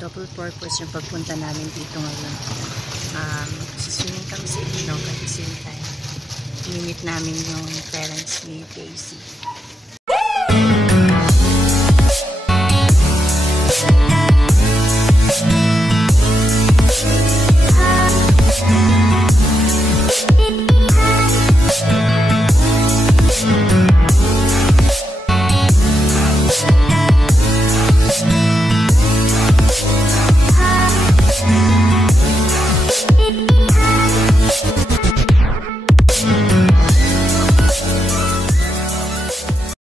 double purpose yung pagpunta namin dito ngayon. Siswimming kami sa ilog at the same time limit namin yung parents ni Daisy.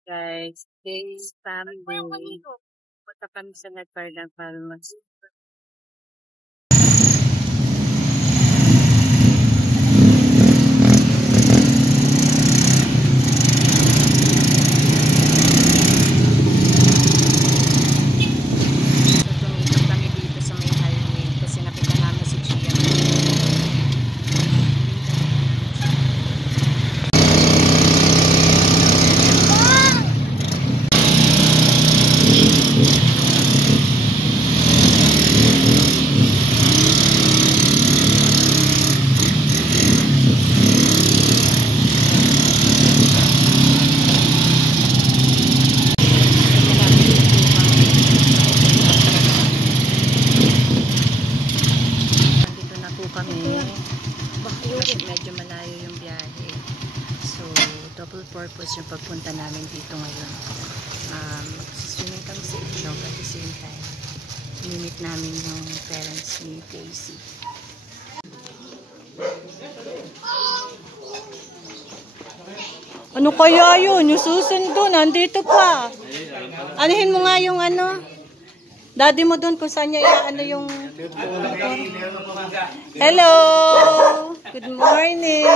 Guys, this family punta kami sa Nagparlang para mag medyo malayo yung biyahe. So, double purpose yung pagpunta namin dito ngayon. Siswimming kami sa ilog at the same time limit namin yung parents ni Daisy. Ano kaya yun? Yung susundo, nandito pa. Anuhin mo nga yung ano. Daddy mo doon kung saan niya ano yung... Hello! Good morning!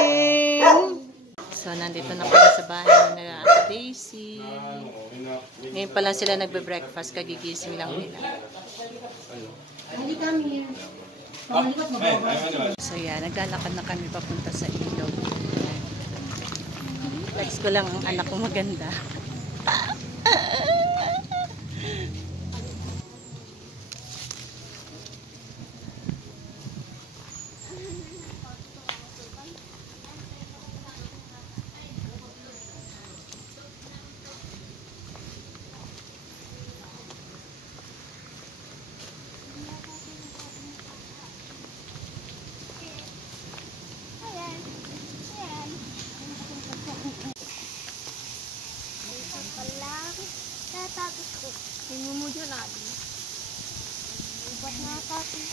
So, nandito na kami sa bahay na Daisy. Ngayon pa lang sila nagbe-breakfast. Kagigising lang nila. So, yan. Naglalakad na kami papunta sa ilog. Flex ko lang ang anak ko maganda. Tapos ko, hinumudyo lagi. Ubat na tapos.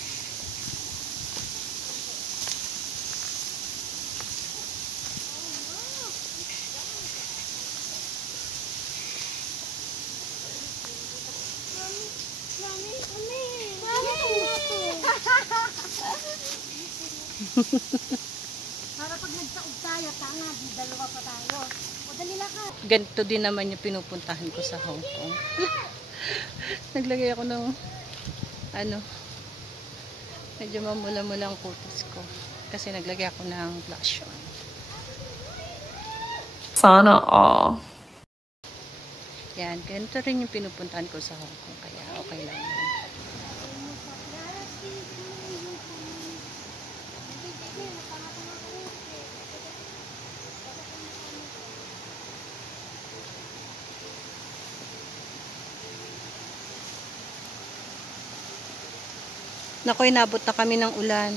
Para pag nagsaog tayo, tanga, di dalawa pa tayo. Ganito din naman yung pinupuntahan ko sa Hong Kong. Naglagay ako ng ano, medyo mamula-mula ang kutis ko kasi naglagay ako ng blush on. Sana all. Yan, ganito rin yung pinupuntahan ko sa Hong Kong kaya okay lang yun. Nakoy, nabot na kami ng ulan.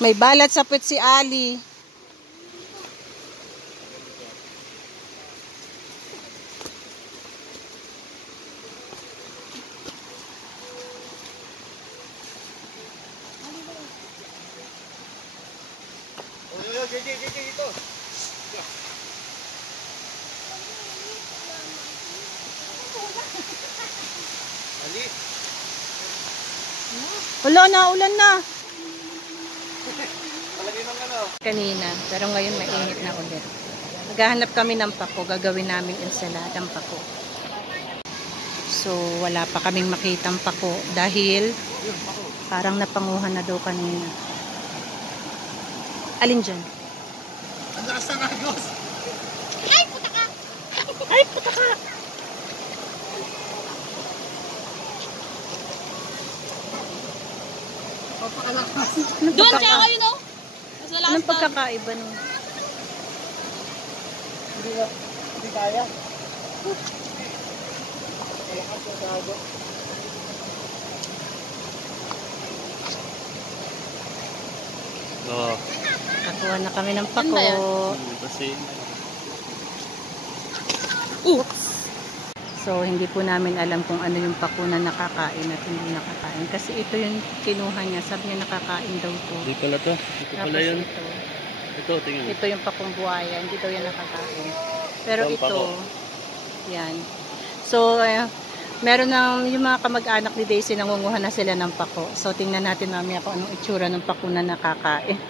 May balat sa puwet si Ali. Dito. Ali. Wala na, ulan na. Kanina, pero ngayon mainit na ulit. Maghahanap kami ng pako, gagawin namin ensaladang pako. So, wala pa kaming makitang pako dahil parang napanguhan na daw kanina. Alin dyan? Ay, puta ka! Ay, puta ka! Anong Doon, pagkaka- tsaka kayo, no? Mas malakas Anong doon. pagkakaiba nun? Hindi kaya. Oo. Kakuha na kami ng pako. Yan ba yan? Kasi So, hindi po namin alam kung ano yung pako na nakakain at hindi nakakain. Kasi ito yung kinuha niya. Sabi niya nakakain daw to. di pala to. Ito pala Tapos yun. ito. Ito, tingnan. Ito yung pakong buhaya. Hindi daw yan nakakain. Pero Itong ito, pako. yan. So, meron ng yung mga kamag-anak ni Daisy, nangunguha na sila ng pako. So, tingnan natin mamaya kung anong itsura ng pako na nakakain.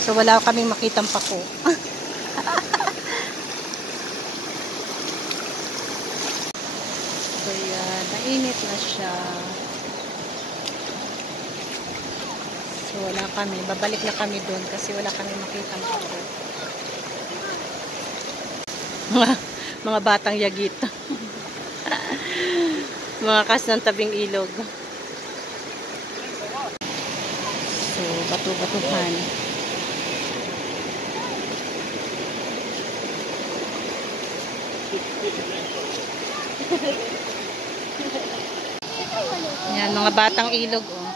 So, wala kaming makitang pako. So, yan. Nainit na siya. So, wala kami. Babalik na kami doon kasi wala kami makitang pako. Mga batang yagit. Mga kas ng tabing ilog. So, batu-batuhan. Yan, mga batang ilog, oh.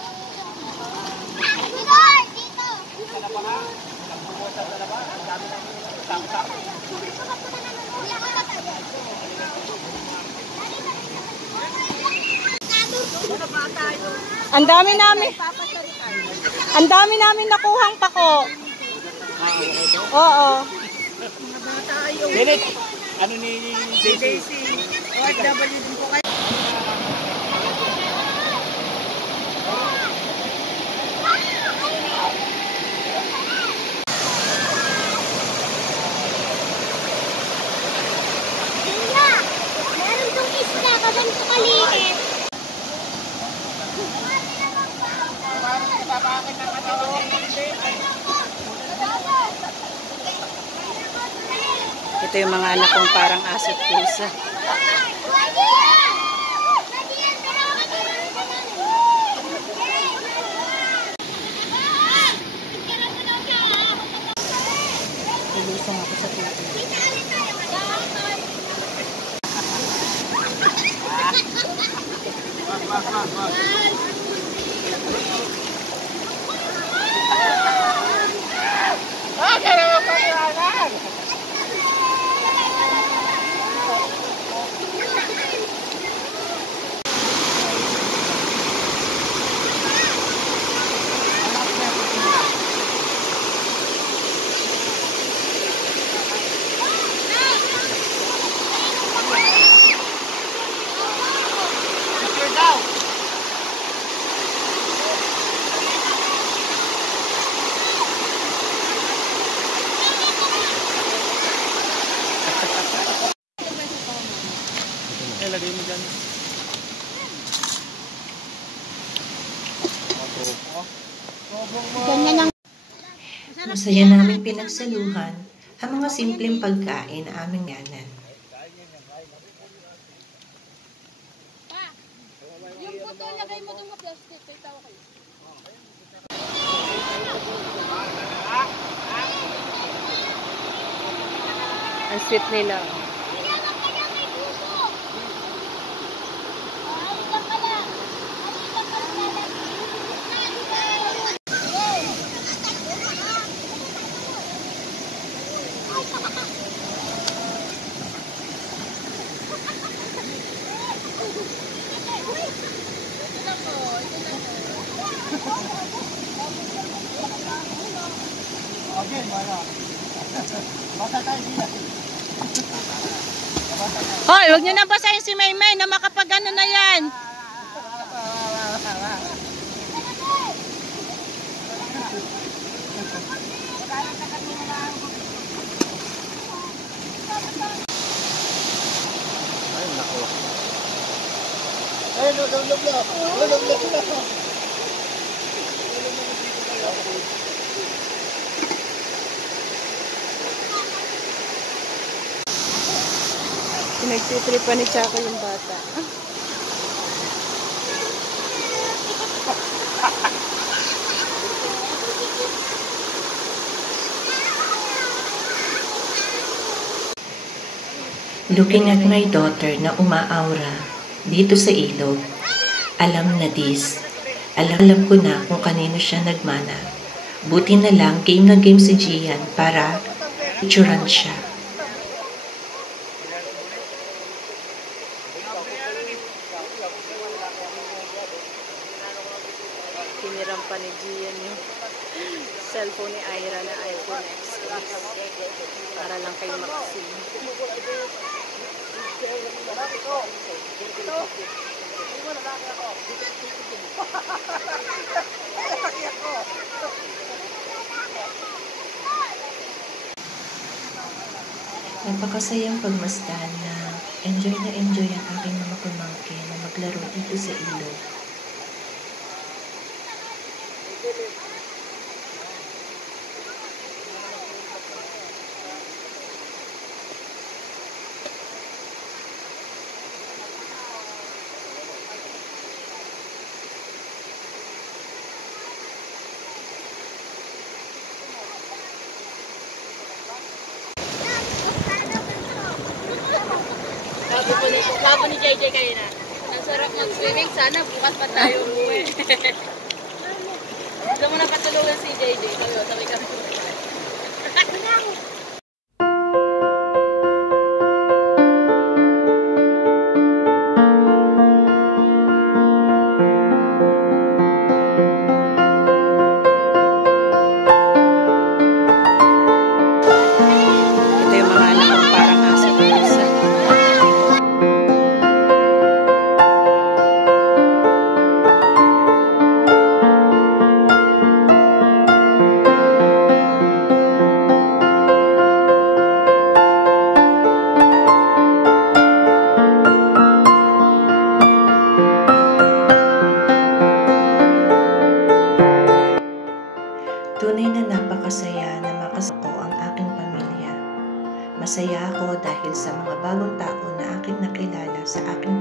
Ang dami namin nakuhang pako. Oo. Denit! Ano ni Daisy? OFW din po kayo. Meron tong isda, kaganto kaliit. Ito yung mga anak kong parang aso at pusa. Nilusong ako sa tubig. lagay mo dyan. Ganyan ang Masaya namin pinagsaluhan ang mga simpleng pagkain na aming ganan. yung puto, lagay mo itong plastic. May tawa kayo. Ang sweet nila. Hoy, wag niyo nang basahin si Maymay na makapag-ano na yan. Ay, nako. Pinagtitripan ni Chaco yung bata. Looking at my daughter na umaaura dito sa ilog, alam ko na kung kanino siya nagmana. Buti na lang game na game si Gian para picturean siya. Piniram pa ni Gian yung cellphone ni Ira na iPhone X para lang kayo makasing. Napakasayang pagmasdan na enjoy ang aking mga pamangkin na maglaro dito sa ilog. Babo ni JJ kanina. Ang sarap mag-swimming. Sana bukas pa tayo umuwi. Gusto mo na patulungan si JJ. Sabi kami. Ito yung mga anak kong parang aso ko isa. Tunay na napakasaya na makasako ang aking pamilya. Masaya ako dahil sa mga bagong tao na aking nakilala sa aking